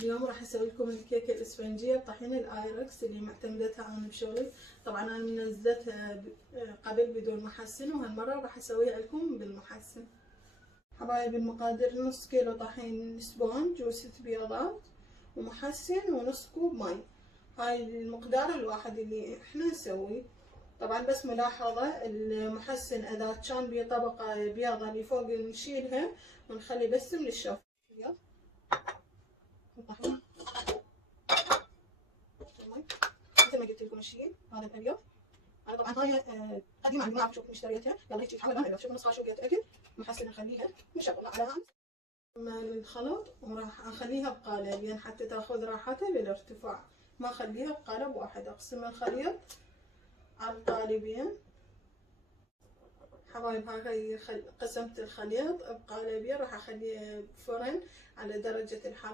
اليوم راح اسوي لكم الكيكه الاسفنجيه بطحين الايركس اللي معتمدتها انا بشغلي. طبعا انا منزلتها قبل بدون محسن، وهالمره راح اسويها لكم بالمحسن. حبايب المقادير: نص كيلو طحين سبونج و6 بيضات ومحسن ونص كوب ماي. هاي المقدار الواحد اللي احنا نسويه. طبعا بس ملاحظة، المحسن اذا كان بيه طبقة بيضة اللي فوق نشيلها ونخلي بس من الشوف. الطحين مثل ما قلت لكم نشيل هذا الابيض. انا طبعا هاي قديمه عندي، ما اعرف شوف اشتريتها، يلا هيك تحول انا شوف نص خاشوقة اكل محسن نخليها ان شاء الله على هذا الخلط. وراح اخليها بقالبين حتى تاخذ راحتها للارتفاع، ما اخليها بقالب واحد. اقسم الخليط على القالبين. حبايب هاي قسمت الخليط بقالبين، راح اخليه بفرن على درجة الحرارة